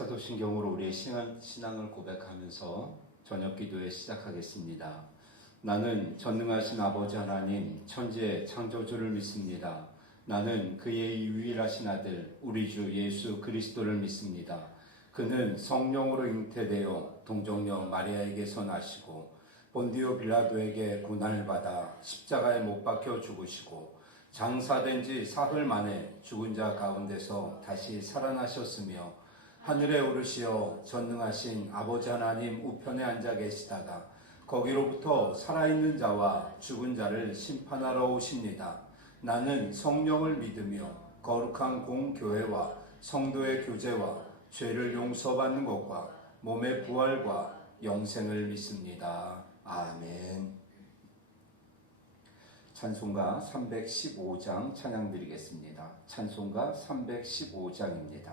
사도신경으로 우리의 신앙을 고백하면서 저녁 기도에 시작하겠습니다. 나는 전능하신 아버지 하나님 천지의 창조주를 믿습니다. 나는 그의 유일하신 아들 우리 주 예수 그리스도를 믿습니다. 그는 성령으로 잉태되어 동정녀 마리아에게서 나시고 본디오 빌라도에게 고난을 받아 십자가에 못 박혀 죽으시고 장사된 지 사흘 만에 죽은 자 가운데서 다시 살아나셨으며 하늘에 오르시어 전능하신 아버지 하나님 우편에 앉아 계시다가 거기로부터 살아있는 자와 죽은 자를 심판하러 오십니다. 나는 성령을 믿으며 거룩한 공교회와 성도의 교제와 죄를 용서받는 것과 몸의 부활과 영생을 믿습니다. 아멘. 찬송가 315장 찬양 드리겠습니다. 찬송가 315장입니다.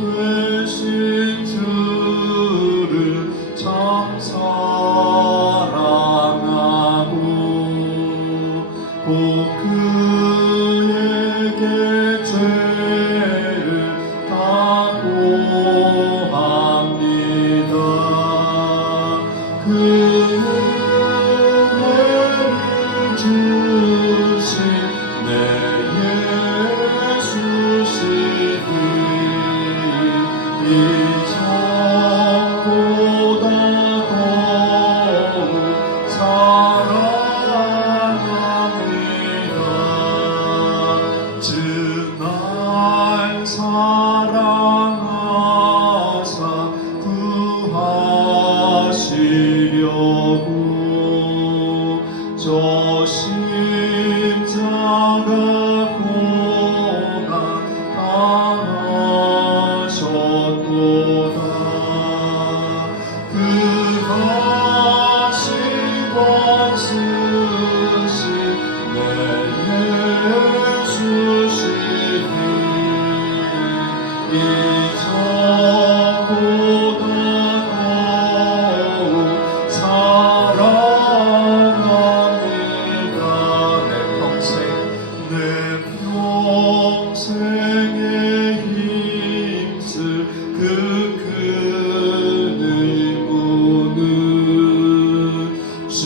되신 주를 참 사랑하고 곧 그에게 죄를 다 고합니다. 그 은혜를 주신 내 예수시니 이전보다 더욱 사랑합니다. 주 날 사랑하사 구하시려고 저 십자가 고난 당하셨도다. 그 하신 권쓰신 내 예수시니 이전보다 더욱 사랑합니다. 내 평생에 힘쓸 그 큰 의무는 주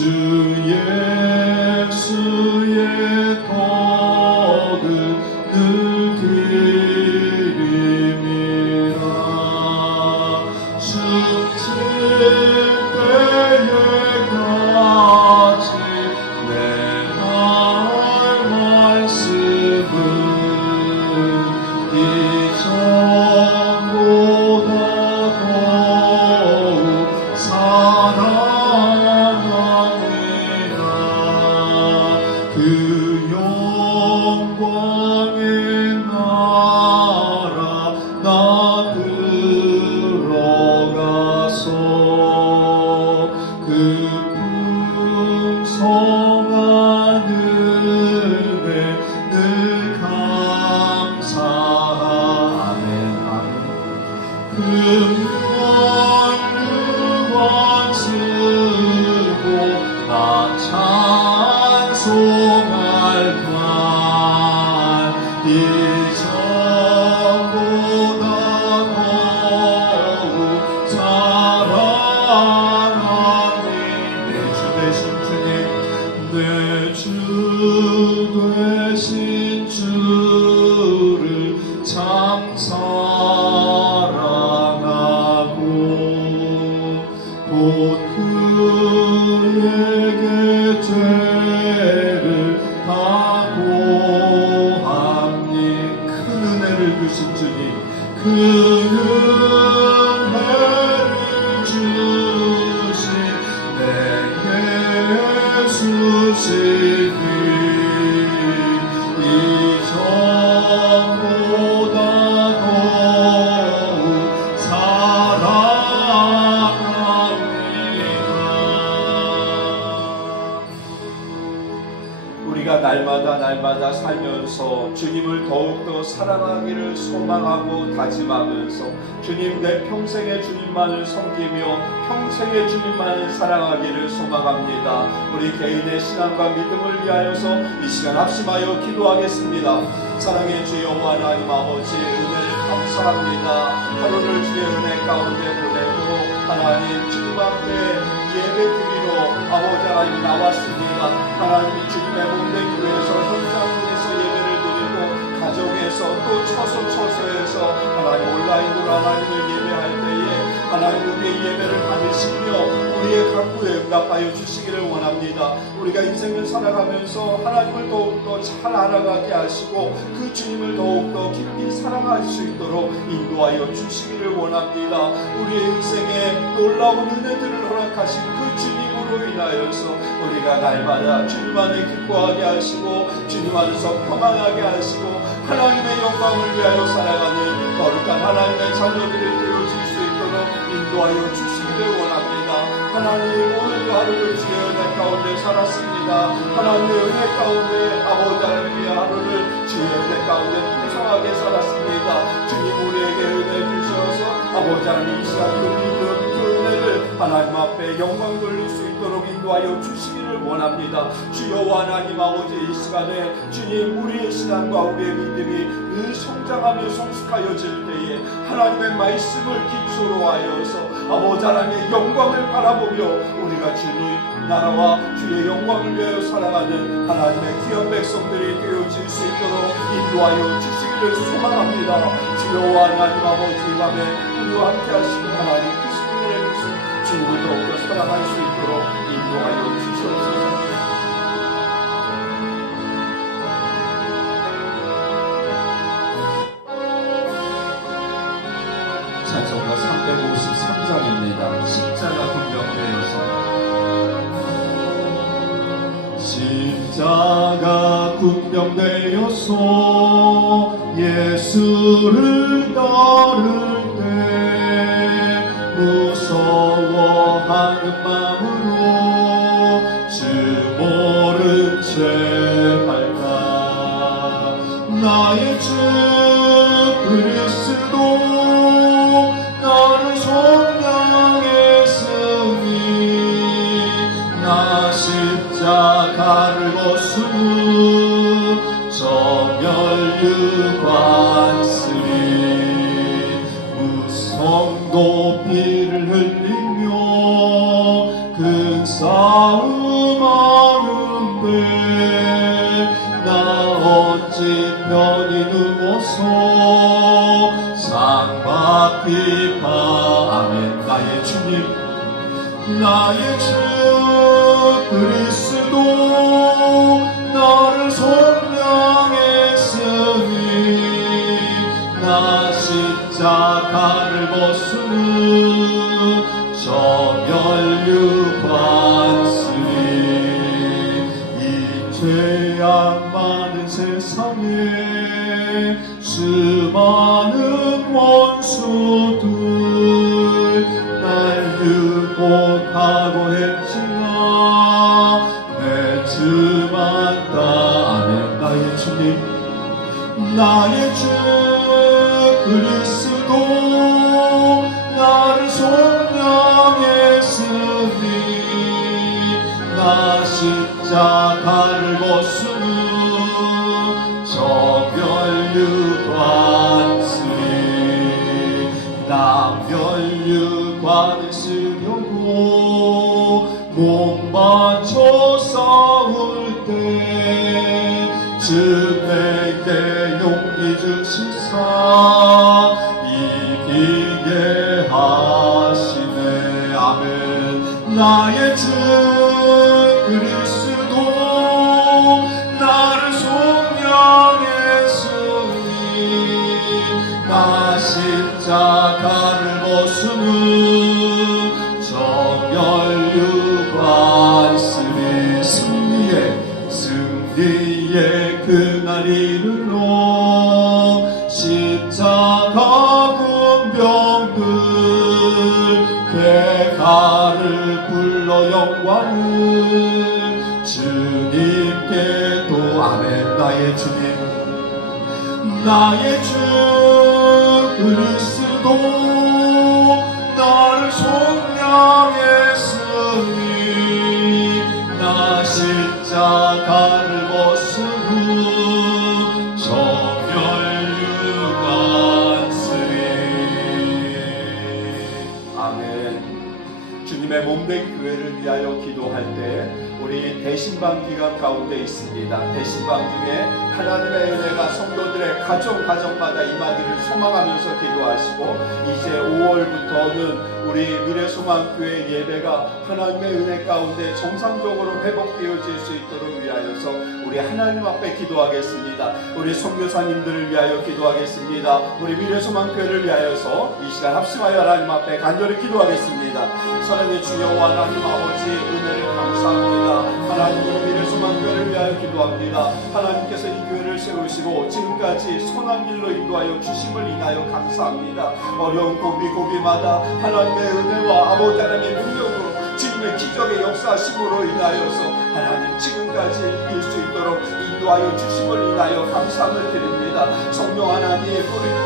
예수의 거듭을 드립니다. 죽을 때에까지 내 할 말씀은 이전보다 더욱 사랑합니다. 그 영광의 나라 나 들어가서 그 풍성한 은혜 늘 감사하네. 금연류관 쓰고 나 찬송할 만 이전보다 더욱 사랑하니 내 주 되신 주님 내 주 되신 주를 참 사랑하고 곧 그에게 죄를 다 고합니. 큰 은혜를 주신 주님 그 은혜를 주신 내 예수시니 이전보다 더욱 사랑합니다. 우리 우리가 날마다 살면서 주님을 더욱더 사랑하기를 소망하고 다짐하면서 주님, 내 평생에 주님만을 섬기며 평생에 주님만을 사랑하기를 소망합니다. 우리 개인의 신앙과 믿음을 위하여서 이 시간 합심하여 기도하겠습니다. 사랑의 주여 하나님 아버지, 은혜를 감사합니다. 하루를 주의 은혜 가운데 보내고 하나님 주님 앞에 예배드리러 아버지 하나님 나왔습니다. 하나님 주님의 몸된 교회에서 현장에서 예배를 드리고 가정에서 또 처소처소에서 하나님 온라인으로 하나님을 예배할 때에 하나님 우리의 예배를 받으시며 우리의 간구에 응답하여 주시기를 원합니다. 우리가 인생을 살아가면서 하나님을 더욱더 잘 알아가게 하시고 그 주님을 더욱더 깊이 사랑할 수 있도록 인도하여 주시기를 원합니다. 우리의 인생에 놀라운 은혜들을 허락하신 그 주님으로 인하여서 우리가 날마다 주님 안에 기뻐하게 하시고 주님 안에서 평안하게 하시고 하나님의 영광을 위하여 살아가는 거룩한 하나님의 자녀들이 되어질 수 있도록 인도하여 주시기를 원합니다. 하나님, 오늘도 하루를 주의 은혜 가운데 살았습니다. 하나님의 은혜 가운데 아버지 하나님의 하루를 주의 은혜 가운데 풍성하게 살았습니다. 주님, 우리에게 은혜 주셔서 아버지 하나님 이 시간 그 믿음, 그 은혜를 하나님 앞에 영광 돌릴 수 있도록 인도하여 주시기를 원합니다. 주여 하나님 아버지, 이 시간에 주님, 우리의 신앙과 우리의 믿음이 늘 성장하며 성숙하여질 때에 하나님의 말씀을 기초로 하여서 아버지 하나님의 영광을 바라보며 우리가 주의 나라와 주의 영광을 위하여 살아가는 하나님의 귀한 백성들이 되어질 수 있도록 인도하여 주시기를 소망합니다. 주여 하나님 아버지, 이 밤에 우리와 함께 하시는 하나님 그 성령의 모습 주님을 더욱더 사랑할 수 있도록 인도하여 주시옵소서. 찬송가 353장입니다. 십자가 군병되어서 십자가 군병되어서 예수를 따를 때 무서워하는 마음으로 주 모른 채 할까. 나의 주 그리스도 나를 속량했으니 나 십자가를 벗으므 정멸유관쓰리. 무성 높이를 흘리며 큰 싸움 하는데 나 어찌 편히 누워서 상받기 바라네. 나의 주님, 나의 주 그리스도 나를 속량했으니 나 십자가를 벗으므 정멸유관쓰리. 이 죄악 많은 세상에 수많은 원수들 날 유혹하고 했지만 맺음았다. 아멘. 나의 주님, 나의 주 그리스도 나를 속량했으니 나 십자가를 벗으므 정멸유관쓰리. 남멸유관을 쓰려고 몸 바쳐 싸울 때 주 내게 용기 주시사 이기게 하시네. 아멘. 나의 주 그리스도 나를 속량했으니 나 십자가를 벗으므 정멸유관쓰리. 승리의 그날 이르러 십자가 군병들 대가를 불러 영광을 주님께도 아멘. 나의 주님, 나의 주 그리스도 나를 속량했으니 나 십자가를 벗으고 정멸유관쓰리. 아멘. 주님의 몸된 교회를 위하여 기도할 때 우리 대신방 기간 가운데 있습니다. 대신방 중에 하나님의 은혜가 성도들의 가정마다 임하기를 소망하면서 기도하시고, 이제 5월부터는 우리 미래소망교회 예배가 하나님의 은혜 가운데 정상적으로 회복되어질 수 있도록 위하여서 우리 하나님 앞에 기도하겠습니다. 우리 선교사님들을 위하여 기도하겠습니다. 우리 미래소망교회를 위하여서 이 시간 합심하여 하나님 앞에 간절히 기도하겠습니다. 사랑의 주 여호와 하나님 아버지, 은혜를 감사합니다. 하나님, 우리 미래소망교회를 위하여 기도합니다. 하나님께서 이 교회를 세우시고 지금까지 선한 길로 인도하여 주심을 인하여 감사합니다. 어려운 고비고비마다 하나님의 은혜와 아버지 하나님의 능력으로, 주님의 기적의 역사심으로 인하여서 하나님 지금까지 이길 수 있도록 인도하여 주심을 인하여 감사함을 드립니다. 성령 하나님, 우리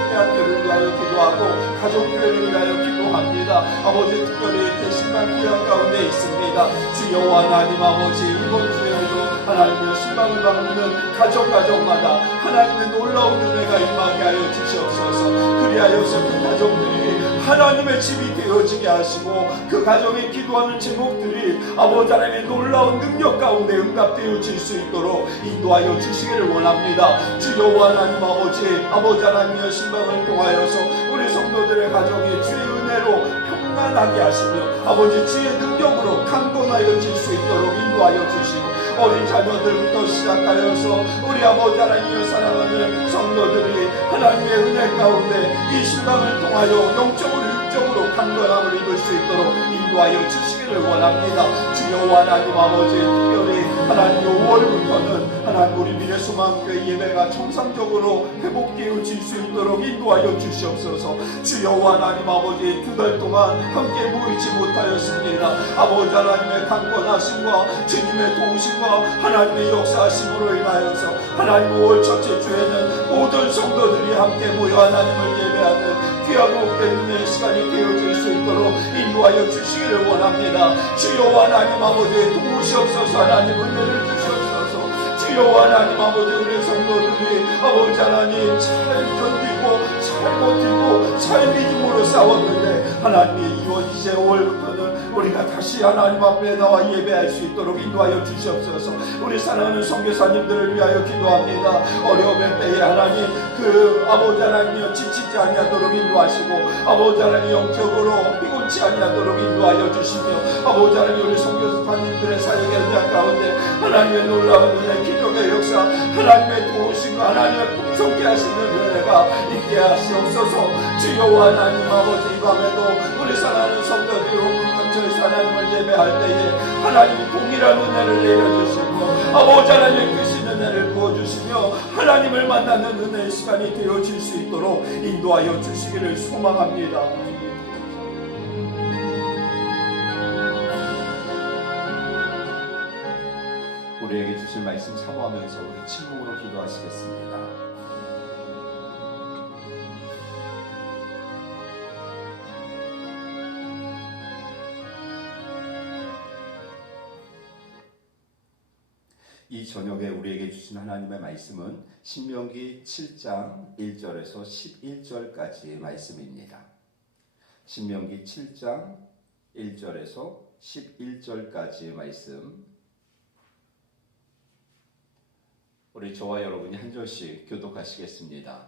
교회학교를 위하여 기도하고 가족교회를 위하여 기도합니다. 아버지, 특별히 대신방 기간 가운데 있습니다. 주 여호와 하나님 아버지, 이번 주에도 하나님의 신방을 받는 가정마다 하나님의 놀라운 은혜가 임하게 하여 주시옵소서. 그리하여서 그 가정들이 하나님의 집이 되어지게 하시고, 그 가정에 기도하는 제목들이 아버지 하나님의 놀라운 능력 가운데 응답되어질 수 있도록 인도하여 주시기를 원합니다. 주 여호와 하나님 아버지 하나님의 신방을 통하여서 우리 성도들의 가정이 주의 은혜로 평안하게 하시며 아버지 주의 능력으로 강건하여질 수 있도록 인도하여 주시고, 어린 자녀들부터 시작하여서 우리 아버지 하나님을 사랑하는 성도들이 하나님의 은혜 가운데 이 신방을 통하여 영적으로 육적으로 강건함을 입을 수 있도록 인도하여 주시기를 원합니다. 주 여호와 하나님 아버지, 특별히 하나님 5월부터는 하나님 우리 미래소망교회 예배가 정상적으로 회복되어질 수 있도록 인도하여 주시옵소서. 주 여호와 하나님 아버지, 2달 동안 함께 모이지 못하였습니다. 아버지 하나님의 강건하심과 주님의 도우심과 하나님의 역사하심으로 인하여서 하나님 5월 첫째 주에는 모든 성도들이 함께 모여 하나님을 예배하는 귀하고 복된 시간이 되어질 수 있도록 인도하여 주시기를 원합니다. 주 여호와 하나님 아버지, 도우시옵소서. 하나님 은혜를 주시옵소서. 주 여호와 하나님 아버지, 우리 성도들이 아버지 하나님 잘 견디고 잘 버티고 잘 믿음으로 싸웠는데 하나님 이제 5월부터는 우리가 다시 하나님 앞에 나와 예배할 수 있도록 인도하여 주시옵소서. 우리 사랑하는 선교사님들을 위하여 기도합니다. 어려움의 때에 하나님 그 아버지 하나님 지치지 아니하도록 인도하시고, 아버지 하나님 영적으로 피곤치 아니하도록 인도하여 주시며, 아버지 하나님 우리 선교사님들의 사역의 현장 가운데 하나님의 놀라운 은혜, 기적의 역사, 하나님의 도우심과 하나님의 풍성케 하시는 은혜가 있게 하시옵소서. 주 여호와 하나님 아버지, 이 밤에도 우리 사랑하는 성도들이 오물감처에서 하나님을 예배할 때에 하나님이 동일한 은혜를 내려주시고, 아버지 하나님 크신 은혜를 부어주시며 하나님을 만나는 은혜의 시간이 되어질 수 있도록 인도하여 주시기를 소망합니다. 우리에게 주신 말씀 사모하면서 우리 침묵으로 기도하시겠습니다. 이 저녁에 우리에게 주신 하나님의 말씀은 신명기 7장 1절에서 11절까지의 말씀입니다. 신명기 7장 1절에서 11절까지의 말씀, 우리 저와 여러분이 한 절씩 교독하시겠습니다.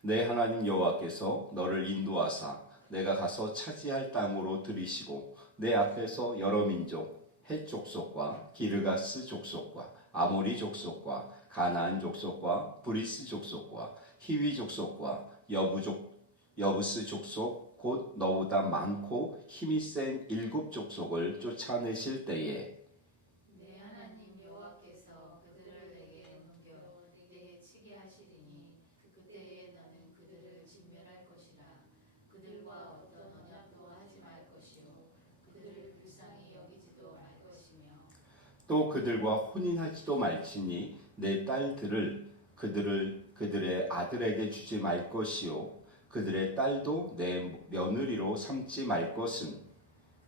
내 하나님 여호와께서 너를 인도하사 내가 가서 차지할 땅으로 들이시고 내 앞에서 여러 민족, 헷 족속과 기르가스 족속과 아모리 족속과 가나안 족속과 브리스 족속과 히위 족속과 여부스 족속 곧 너보다 많고 힘이 센 7 족속을 쫓아내실 때에 내 하나님 여호와께서 그들을 내게 넘겨 내게 치게 하시리니 그때에 너는 그들을 진멸할 것이라. 그들과 어떤 언약도 하지 말 것이요 그들을 불쌍히 여기지도 말 것이며 또 그들과 혼인하지도 말지니 내 딸들을 그들의 아들에게 주지 말 것이요 그들의 딸도 내 며느리로 삼지 말 것은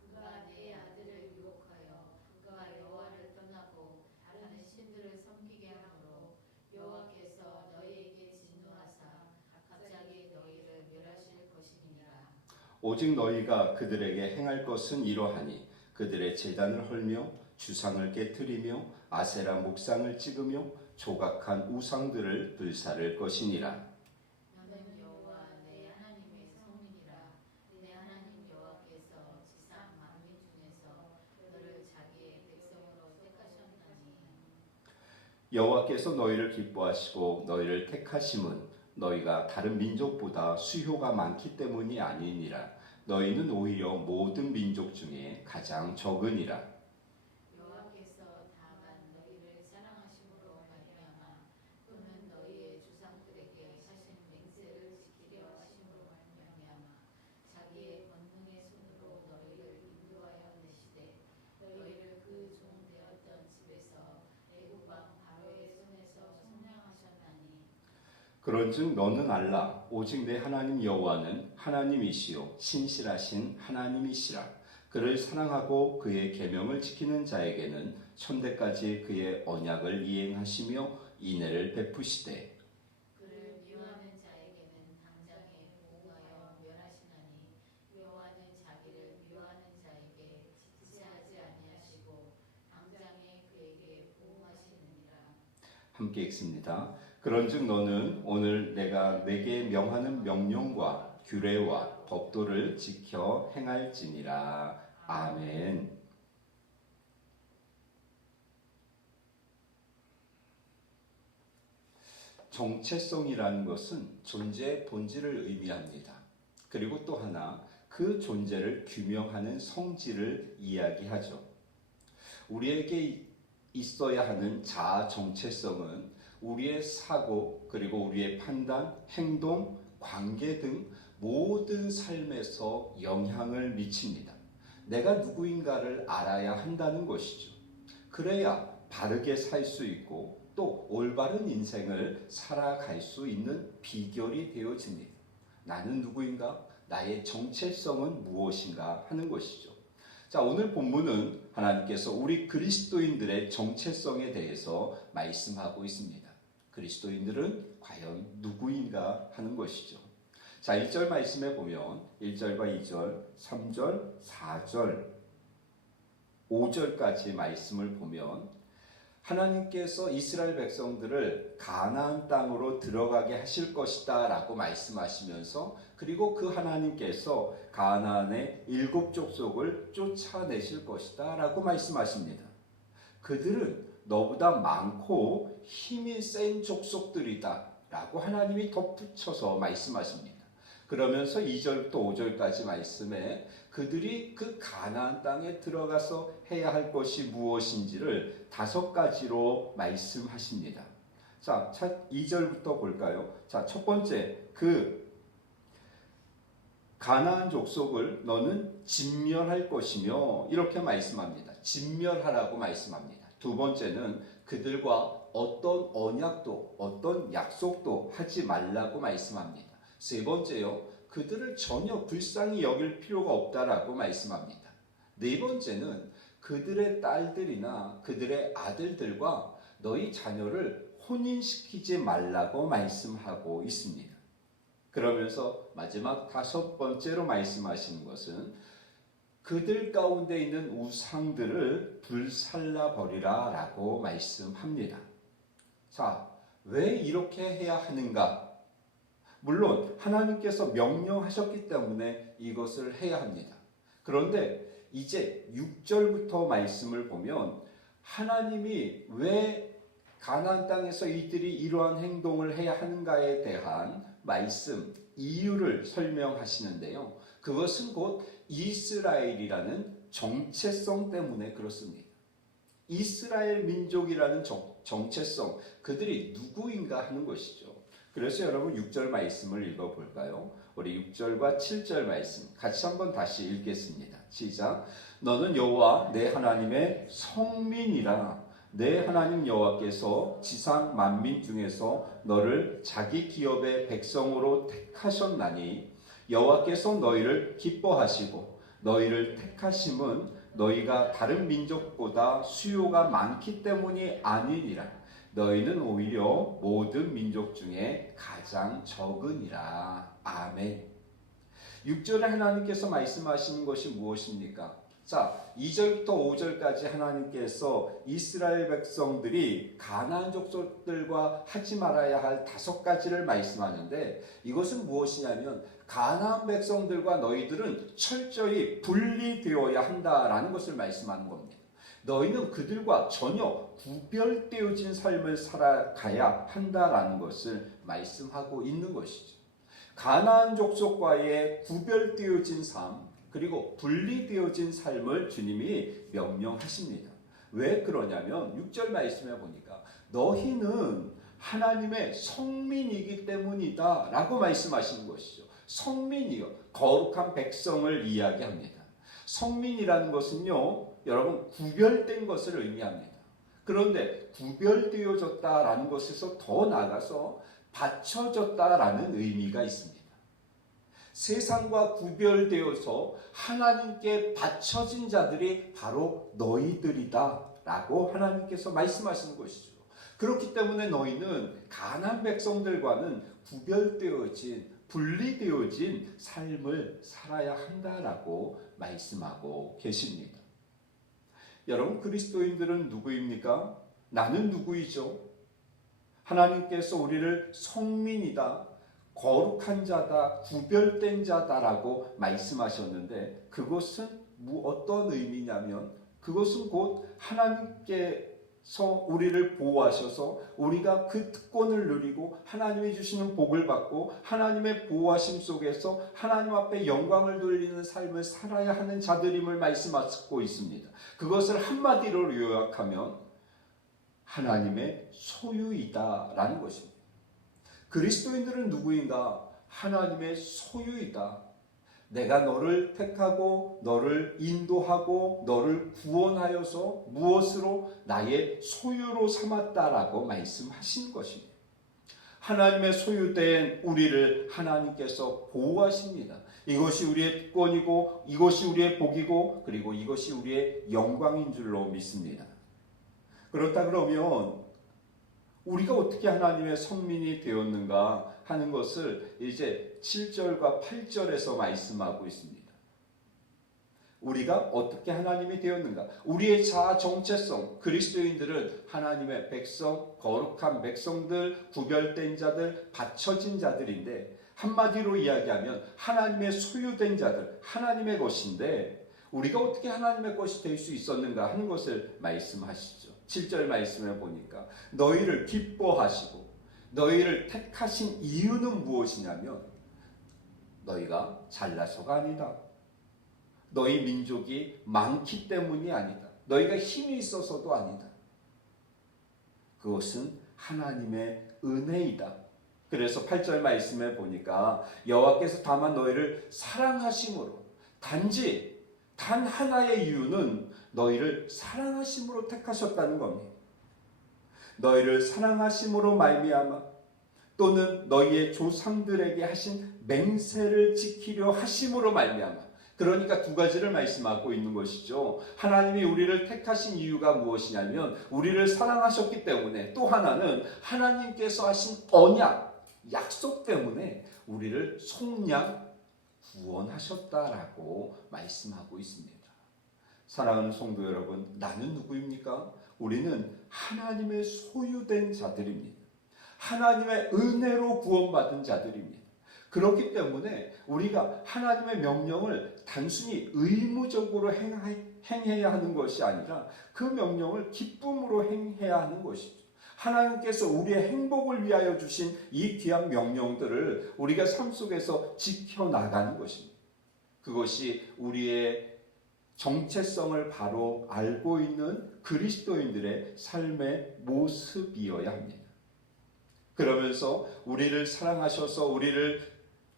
그가 내 아들을 유혹하여 그가 여호와를 떠나고 다른 신들을 섬기게 하므로 여호와께서 너희에게 진노하사 갑자기 너희를 멸하실 것이니라. 오직 너희가 그들에게 행할 것은 이러하니 그들의 제단을 헐며 주상을 깨뜨리며 아세라 목상을 찍으며 조각한 우상들을 불사를 것이니라. 너는 여호와 내 하나님의 성민이라. 내 하나님 여호와께서 지상 만민 중에서 너를 자기의 백성으로 택하셨나니 여호와께서 너희를 기뻐하시고 너희를 택하심은 너희가 다른 민족보다 수효가 많기 때문이 아니니라. 너희는 오히려 모든 민족 중에 가장 적으니라. 여호와께서 다만 너희를 사랑하심으로 말미암아 또는 너희의 조상들에게 하신 맹세를 지키려 하심으로 말미암아 자기의 권능의 손으로 너희를 인도하여 내시되 너희를 그 종 되었던 집에서 애굽 왕 바로의 손에서 속량하셨나니 그런즉 너는 알라 오직 내 하나님 여호와는 하나님이시요 신실하신 하나님이시라. 그를 사랑하고 그의 계명을 지키는 자에게는 천대까지 그의 언약을 이행하시며 인애를 베푸시되 그를 미워하는 자에게는 당장에 보응하여 멸하시나니 여호와는 자기를 미워하는 자에게 지체하지 아니하시고 당장에 그에게 보응하시느니라. 함께 읽습니다. 그런즉 너는 오늘 내가 내게 명하는 명령과 규례와 법도를 지켜 행할지니라. 아멘. 정체성이라는 것은 존재의 본질을 의미합니다. 그리고 또 하나 그 존재를 규명하는 성질을 이야기하죠. 우리에게 있어야 하는 자아 정체성은 우리의 사고 그리고 우리의 판단, 행동, 관계 등 모든 삶에서 영향을 미칩니다. 내가 누구인가를 알아야 한다는 것이죠. 그래야 바르게 살 수 있고 또 올바른 인생을 살아갈 수 있는 비결이 되어집니다. 나는 누구인가? 나의 정체성은 무엇인가 하는 것이죠. 자, 오늘 본문은 하나님께서 우리 그리스도인들의 정체성에 대해서 말씀하고 있습니다. 그리스도인들은 과연 누구인가 하는 것이죠. 자, 1절 말씀에 보면 1절과 2절, 3절, 4절, 5절까지 말씀을 보면 하나님께서 이스라엘 백성들을 가나안 땅으로 들어가게 하실 것이다 라고 말씀하시면서 그리고 그 하나님께서 가나안의 7 족속을 쫓아내실 것이다 라고 말씀하십니다. 그들은 너보다 많고 힘이 센 족속들이다 라고 하나님이 덧붙여서 말씀하십니다. 그러면서 2절부터 5절까지 말씀에 그들이 그 가나안 땅에 들어가서 해야 할 것이 무엇인지를 5가지로 말씀하십니다. 자, 2절부터 볼까요? 자, 첫 번째, 그 가나안 족속을 너는 진멸할 것이며 이렇게 말씀합니다. 진멸하라고 말씀합니다. 두 번째는 그들과 어떤 언약도 어떤 약속도 하지 말라고 말씀합니다. 세 번째요, 그들을 전혀 불쌍히 여길 필요가 없다라고 말씀합니다. 네 번째는 그들의 딸들이나 그들의 아들들과 너희 자녀를 혼인시키지 말라고 말씀하고 있습니다. 그러면서 마지막 5번째로 말씀하시는 것은 그들 가운데 있는 우상들을 불살라 버리라 라고 말씀합니다. 자, 왜 이렇게 해야 하는가? 물론 하나님께서 명령하셨기 때문에 이것을 해야 합니다. 그런데 이제 6절부터 말씀을 보면 하나님이 왜 가나안 땅에서 이들이 이러한 행동을 해야 하는가에 대한 말씀, 이유를 설명하시는데요. 그것은 곧 이스라엘이라는 정체성 때문에 그렇습니다. 이스라엘 민족이라는 정체성, 그들이 누구인가 하는 것이죠. 그래서 여러분 6절 말씀을 읽어볼까요? 우리 6절과 7절 말씀 같이 한번 다시 읽겠습니다. 시작. 너는 여호와 내 하나님의 성민이라. 내 하나님 여호와께서 지상 만민 중에서 너를 자기 기업의 백성으로 택하셨나니 여호와께서 너희를 기뻐하시고 너희를 택하심은 너희가 다른 민족보다 수요가 많기 때문이 아니니라. 너희는 오히려 모든 민족 중에 가장 적으니라. 아멘. 6절에 하나님께서 말씀하시는 것이 무엇입니까? 자, 2절부터 5절까지 하나님께서 이스라엘 백성들이 가나안 족속들과 하지 말아야 할 5가지를 말씀하는데, 이것은 무엇이냐면 가나안 백성들과 너희들은 철저히 분리되어야 한다라는 것을 말씀하는 겁니다. 너희는 그들과 전혀 구별되어진 삶을 살아가야 한다라는 것을 말씀하고 있는 것이죠. 가나안 족속과의 구별되어진 삶, 그리고 분리되어진 삶을 주님이 명령하십니다. 왜 그러냐면 6절 말씀에 보니까 너희는 하나님의 성민이기 때문이다 라고 말씀하시는 것이죠. 성민이요, 거룩한 백성을 이야기합니다. 성민이라는 것은요, 여러분, 구별된 것을 의미합니다. 그런데 구별되어졌다라는 것에서 더 나아가서 받쳐졌다라는 의미가 있습니다. 세상과 구별되어서 하나님께 바쳐진 자들이 바로 너희들이다 라고 하나님께서 말씀하시는 것이죠. 그렇기 때문에 너희는 가나안 백성들과는 구별되어진, 분리되어진 삶을 살아야 한다라고 말씀하고 계십니다. 여러분, 그리스도인들은 누구입니까? 나는 누구이죠? 하나님께서 우리를 성민이다, 거룩한 자다, 구별된 자다라고 말씀하셨는데, 그것은 어떤 의미냐면 그것은 곧 하나님께서 우리를 보호하셔서 우리가 그 특권을 누리고 하나님이 주시는 복을 받고 하나님의 보호하심 속에서 하나님 앞에 영광을 돌리는 삶을 살아야 하는 자들임을 말씀하고 있습니다. 그것을 한마디로 요약하면 하나님의 소유이다라는 것입니다. 그리스도인들은 누구인가? 하나님의 소유이다. 내가 너를 택하고 너를 인도하고 너를 구원하여서 무엇으로? 나의 소유로 삼았다라고 말씀하신 것입니다. 하나님의 소유된 우리를 하나님께서 보호하십니다. 이것이 우리의 특권이고 이것이 우리의 복이고 그리고 이것이 우리의 영광인 줄로 믿습니다. 그렇다 그러면 우리가 어떻게 하나님의 성민이 되었는가 하는 것을 이제 7절과 8절에서 말씀하고 있습니다. 우리가 어떻게 하나님이 되었는가? 우리의 자아 정체성, 그리스도인들은 하나님의 백성, 거룩한 백성들, 구별된 자들, 바쳐진 자들인데, 한마디로 이야기하면 하나님의 소유된 자들, 하나님의 것인데 우리가 어떻게 하나님의 것이 될 수 있었는가 하는 것을 말씀하시죠. 7절 말씀을 보니까 너희를 기뻐하시고 너희를 택하신 이유는 무엇이냐면 너희가 잘나서가 아니다. 너희 민족이 많기 때문이 아니다. 너희가 힘이 있어서도 아니다. 그것은 하나님의 은혜이다. 그래서 8절 말씀에 보니까 여호와께서 다만 너희를 사랑하심으로, 단지 단 하나의 이유는 너희를 사랑하심으로 택하셨다는 겁니다. 너희를 사랑하심으로 말미암아 또는 너희의 조상들에게 하신 맹세를 지키려 하심으로 말미암아. 그러니까 두 가지를 말씀하고 있는 것이죠. 하나님이 우리를 택하신 이유가 무엇이냐면 우리를 사랑하셨기 때문에, 또 하나는 하나님께서 하신 언약, 약속 때문에 우리를 속량 구원하셨다라고 말씀하고 있습니다. 사랑하는 성도 여러분, 나는 누구입니까? 우리는 하나님의 소유된 자들입니다. 하나님의 은혜로 구원받은 자들입니다. 그렇기 때문에 우리가 하나님의 명령을 단순히 의무적으로 행해야 하는 것이 아니라 그 명령을 기쁨으로 행해야 하는 것이죠. 하나님께서 우리의 행복을 위하여 주신 이 귀한 명령들을 우리가 삶 속에서 지켜나가는 것입니다. 그것이 우리의 정체성을 바로 알고 있는 그리스도인들의 삶의 모습이어야 합니다. 그러면서 우리를 사랑하셔서 우리를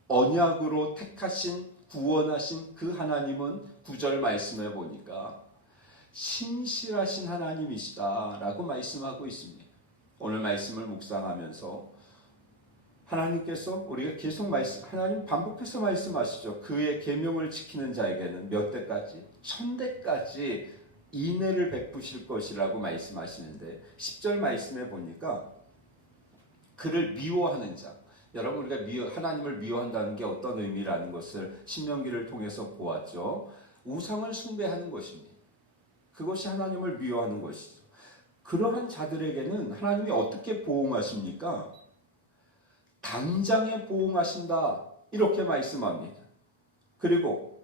언약으로 택하신 구원하신 그 하나님은 9절 말씀에 보니까 신실하신 하나님이시다라고 말씀하고 있습니다. 오늘 말씀을 묵상하면서 하나님께서 우리가 계속 하나님 반복해서 말씀하시죠. 그의 계명을 지키는 자에게는 몇 대까지? 1000대까지 인애를 베푸실 것이라고 말씀하시는데 10절 말씀에 보니까 그를 미워하는 자, 여러분 우리가 하나님을 미워한다는 게 어떤 의미라는 것을 신명기를 통해서 보았죠. 우상을 숭배하는 것입니다. 그것이 하나님을 미워하는 것이죠. 그러한 자들에게는 하나님이 어떻게 보응하십니까? 당장에 보응하신다 이렇게 말씀합니다. 그리고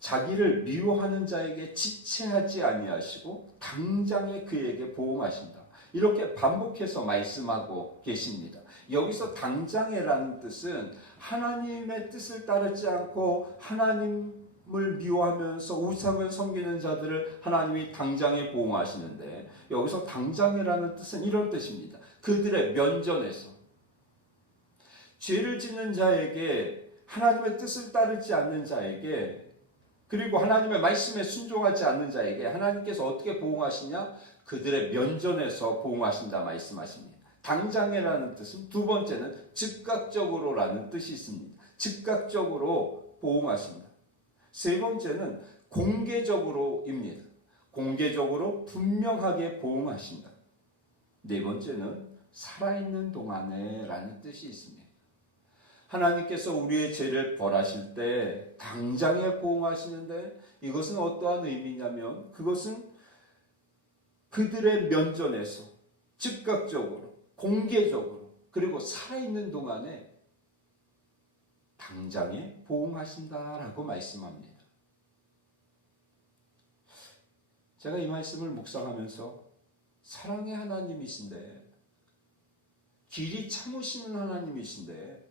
자기를 미워하는 자에게 지체하지 아니하시고 당장에 그에게 보응하신다. 이렇게 반복해서 말씀하고 계십니다. 여기서 당장에라는 뜻은 하나님의 뜻을 따르지 않고 하나님을 미워하면서 우상을 섬기는 자들을 하나님이 당장에 보응하시는데 여기서 당장에라는 뜻은 이런 뜻입니다. 그들의 면전에서 죄를 짓는 자에게 하나님의 뜻을 따르지 않는 자에게 그리고 하나님의 말씀에 순종하지 않는 자에게 하나님께서 어떻게 보응하시냐? 그들의 면전에서 보응하신다 말씀하십니다. 당장에라는 뜻은 두 번째는 즉각적으로라는 뜻이 있습니다. 즉각적으로 보응하신다. 세 번째는 공개적으로입니다. 공개적으로 분명하게 보응하신다. 네 번째는 살아있는 동안에라는 뜻이 있습니다. 하나님께서 우리의 죄를 벌하실 때 당장에 보응하시는데 이것은 어떠한 의미냐면 그것은 그들의 면전에서 즉각적으로 공개적으로 그리고 살아있는 동안에 당장에 보응하신다라고 말씀합니다. 제가 이 말씀을 묵상하면서 사랑의 하나님이신데 길이 참으시는 하나님이신데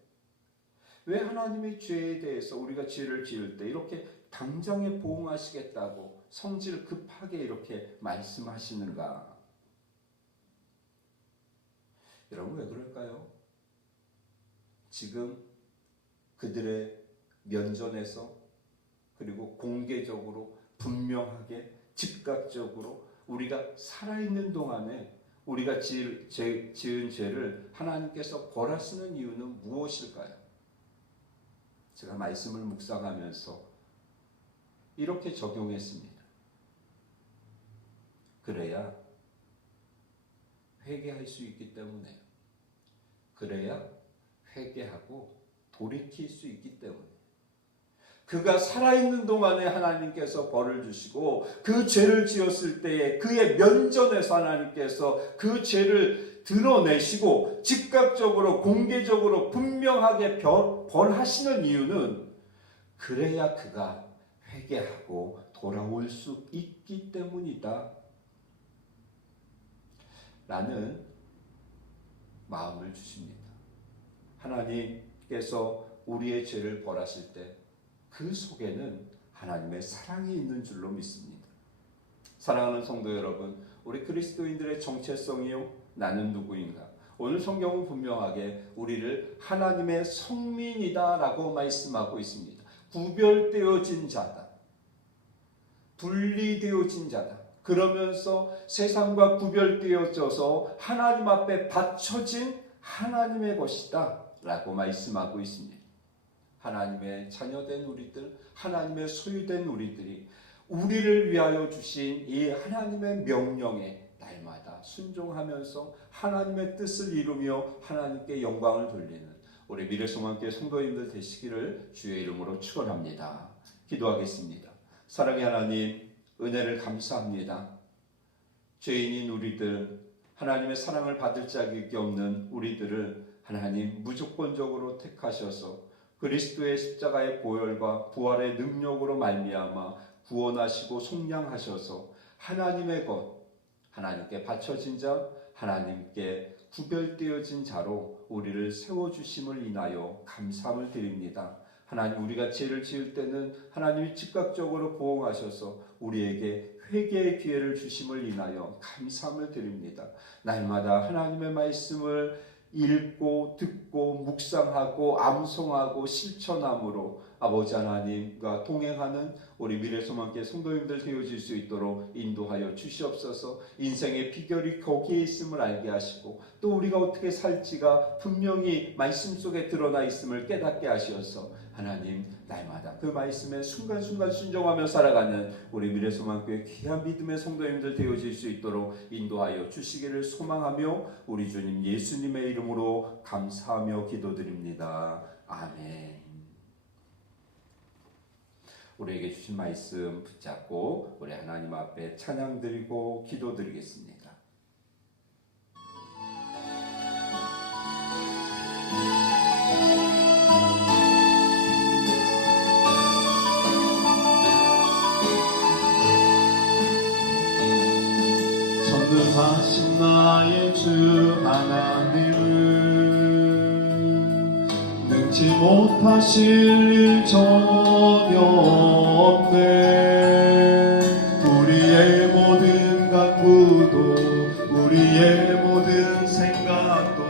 왜 하나님의 죄에 대해서 우리가 죄를 지을 때 이렇게 당장에 보응하시겠다고 성질 급하게 이렇게 말씀하시는가? 여러분 왜 그럴까요? 지금 그들의 면전에서 그리고 공개적으로 분명하게 즉각적으로 우리가 살아있는 동안에 우리가 지은 죄를 하나님께서 벌하시는 이유는 무엇일까요? 제가 말씀을 묵상하면서 이렇게 적용했습니다. 그래야 회개할 수 있기 때문에요. 그래야 회개하고 돌이킬 수 있기 때문에. 그가 살아있는 동안에 하나님께서 벌을 주시고 그 죄를 지었을 때에 그의 면전에서 하나님께서 그 죄를 드러내시고 즉각적으로 공개적으로 분명하게 벌하시는 이유는 그래야 그가 회개하고 돌아올 수 있기 때문이다 라는 마음을 주십니다. 하나님께서 우리의 죄를 벌하실 때 그 속에는 하나님의 사랑이 있는 줄로 믿습니다. 사랑하는 성도 여러분, 우리 그리스도인들의 정체성이요, 나는 누구인가? 오늘 성경은 분명하게 우리를 하나님의 성민이다라고 말씀하고 있습니다. 구별되어진 자다. 분리되어진 자다. 그러면서 세상과 구별되어져서 하나님 앞에 바쳐진 하나님의 것이다 라고 말씀하고 있습니다. 하나님의 자녀된 우리들, 하나님의 소유된 우리들이 우리를 위하여 주신 이 하나님의 명령에 날마다 순종하면서 하나님의 뜻을 이루며 하나님께 영광을 돌리는 우리 미래소망교회 성도님들 되시기를 주의 이름으로 축원합니다. 기도하겠습니다. 사랑의 하나님, 은혜를 감사합니다. 죄인인 우리들, 하나님의 사랑을 받을 자격이 없는 우리들을 하나님 무조건적으로 택하셔서 그리스도의 십자가의 보혈과 부활의 능력으로 말미암아 구원하시고 속량하셔서 하나님의 것, 하나님께 바쳐진 자, 하나님께 구별되어진 자로 우리를 세워주심을 인하여 감사함을 드립니다. 하나님, 우리가 죄를 지을 때는 하나님이 즉각적으로 보응하셔서 우리에게 회개의 기회를 주심을 인하여 감사함을 드립니다. 날마다 하나님의 말씀을 읽고 듣고 묵상하고 암송하고 실천함으로 아버지 하나님과 동행하는 우리 미래소망교회 성도님들 되어질 수 있도록 인도하여 주시옵소서. 인생의 비결이 거기에 있음을 알게 하시고 또 우리가 어떻게 살지가 분명히 말씀 속에 드러나 있음을 깨닫게 하시어서 하나님 날마다 그 말씀에 순간순간 순종하며 살아가는 우리 미래소망교회 귀한 믿음의 성도님들 되어질 수 있도록 인도하여 주시기를 소망하며 우리 주님 예수님의 이름으로 감사하며 기도드립니다. 아멘. 우리에게 주신 말씀 붙잡고 우리 하나님 앞에 찬양드리고 기도드리겠습니다. 전능하신 나의 주 하나님은 능치 못하실 일 전혀 없네. 우리의 모든 간구도 우리의 모든 생각도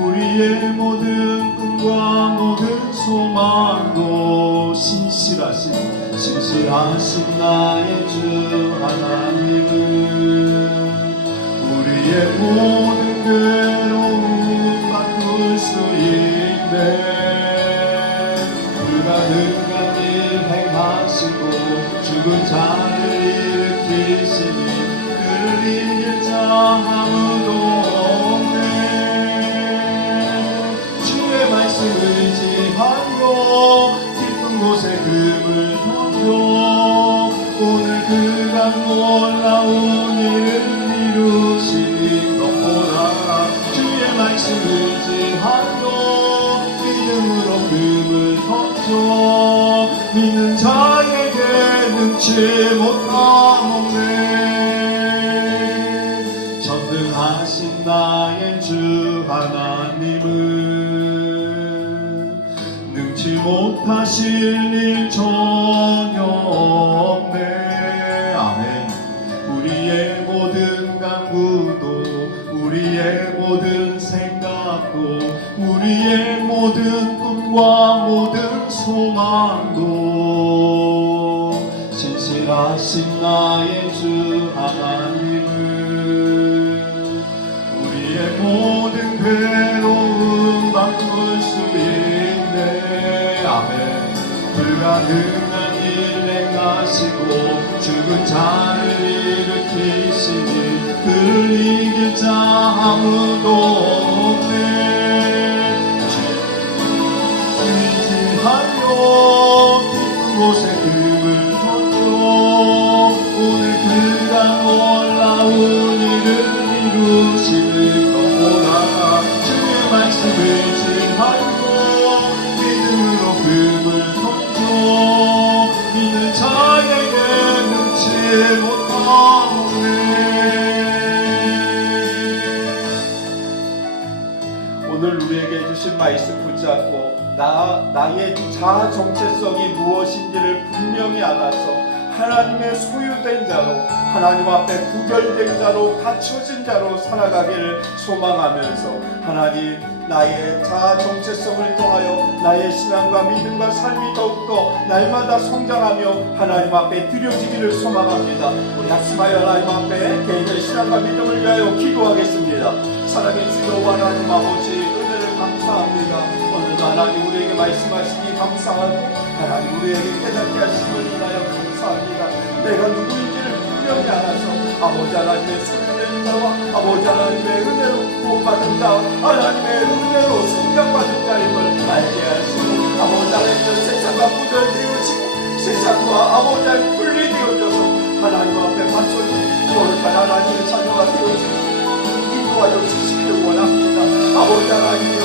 우리의 모든 꿈과 모든 소망도 신실하신 나의 주 하나님은 우리의 모든 괴로움 바꿀 수 있네. 불가능한 일 행하시고 죽은 자를 일으키시니 그를 이길 자 아무도 없네. 주의 말씀 의지하여 깊은 곳에 금을 던져 오늘 그가 놀라운 일을 이루시는 것보다 주의 말씀 의지하여 믿음으로 금을 던져 믿는 자에게 능치 못함 없네. 전능하신 나의 주 하나님은 능치 못하실 일 전혀 없네. 아멘. 우리의 모든 간구도 우리의 모든 생각도 우리의 모든 꿈과 모든 소망도 신실하신 나의 주 하나님은 우리의 모든 괴로움 바꿀 수 있네. 아멘. 불가능한 일 행하시고 죽은 자를 일으키시니 그를 이길 자 아무도 없네. 의지하여 깊은 곳에 금을 던져 오늘 그가 놀라운 일을 이루시는 것보다 주의 말씀 의지하여 믿음으로 금을 던져 믿는 자에게 능치 못하네. 오늘 우리에게 주신 말씀 붙잡고 나의 자아 정체성이 무엇인지를 분명히 알아서 하나님의 소유된 자로 하나님 앞에 구별된 자로 갖춰진 자로 살아가기를 소망하면서 하나님 나의 자아 정체성을 통하여 나의 신앙과 믿음과 삶이 더욱더 날마다 성장하며 하나님 앞에 드려지기를 소망합니다. 우리 합심하여 하나님 앞에 개인의 신앙과 믿음을 위하여 기도하겠습니다. 사랑의 주여 하나님 아버지 은혜를 감사합니다. 오늘도 하나님 우리에게 말씀하시니 감사하고 하나님 우리에게 깨닫게 하심을 인하여 감사합니다. 내가 누구인지를 분명히 알아서 아버지 하나님의 소유된 자와 아버지 하나님의 은혜로 구원받은 자 하나님의 은혜로 성장받은 자임을 알게 하시고 아버지 하나님의 세상과 구별되어지고 세상과 아버지 하나님 분리되어져서 하나님 앞에 바쳐진 거룩한 하나님의 자녀가 되어지고 인도하여 주시기를 원합니다. 아버지 하나님의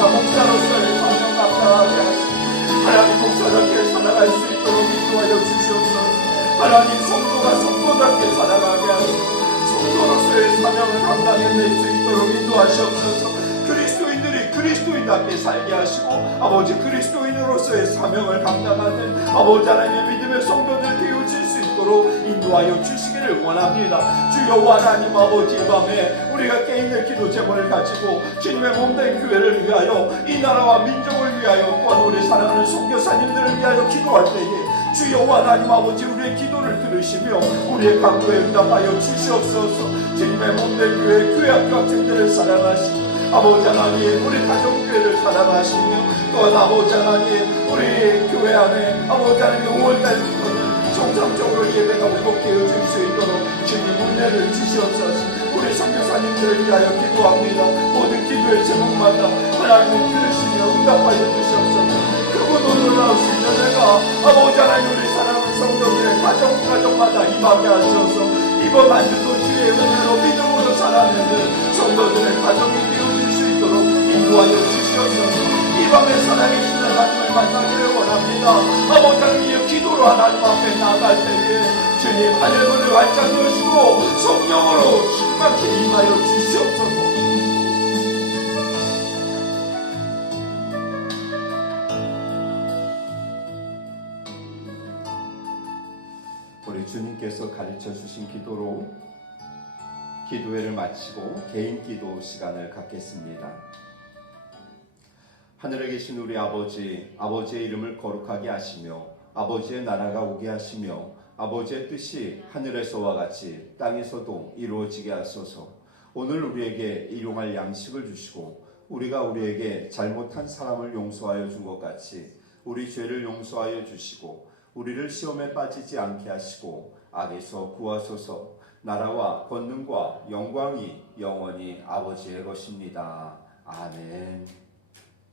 목사로서의 사명 감당하게 하시고 하나님 목사답게 살아갈 수 있도록 인도하여 주시옵소서. 하나님 성도가 성도답게 살아가게 하시고 성도로서의 사명을 감당해낼 수 있도록 인도하시옵소서. 그리스도인들이 그리스도인답게 살게 하시고 아버지 그리스도인으로서의 사명을 감당하는 아버지 하나님의 믿음의 성도들 되어질 수 있도록 인도하여 주시기를 원합니다. 주여 하나님 아버지, 이 밤에 우리가 개인의 기도 제목을 가지고 주님의 몸된 교회를 위하여 이 나라와 민족을 위하여 또한 우리 사랑하는 선교사님들을 위하여 기도할 때에 주여 하나님 아버지, 우리의 기도를 들으시며 우리의 간구에 응답하여 주시옵소서. 주님의 몸된 교회 학교 학생들을 사랑하시고 아버지 하나님 우리 가정교회를 사랑하시며 또한 아버지 하나님 우리 교회 안에 아버지 하나님 5월달부터는 정상적으로 예배가 회복되어질 수 있도록 주님 은혜를 주시옵소서. 우리 선교사님들을 위하여 기도합니다. 모든 기도의 제목마다 하나님을 들으시며 응답하여 주시옵소서. 그분도 놀라우신 은혜가 아버지 하나님 우리 사랑하는 성도들의 가정마다 임하게 하셔서 이번 한 주도 주의 은혜로 믿음으로 살아내는 성도들의 가정이 되어질 수 있도록 인도하여 주시옵소서. 이 밤에 살아계신 하나님을 만나기를 원합니다. 아버지 하나님 기도로 하나님 앞에 나아갈 때에 주님 하늘문을 활짝 여시고 성령으로 충만케 임하여 주시옵소서. 우리 주님께서 가르쳐 주신 기도로 기도회를 마치고 개인 기도 시간을 갖겠습니다. 하늘에 계신 우리 아버지, 아버지의 이름을 거룩하게 하시며 아버지의 나라가 오게 하시며 아버지의 뜻이 하늘에서와 같이 땅에서도 이루어지게 하소서. 오늘 우리에게 일용할 양식을 주시고 우리가 우리에게 잘못한 사람을 용서하여 준 것 같이 우리 죄를 용서하여 주시고 우리를 시험에 빠지지 않게 하시고 악에서 구하소서. 나라와 권능과 영광이 영원히 아버지의 것입니다. 아멘.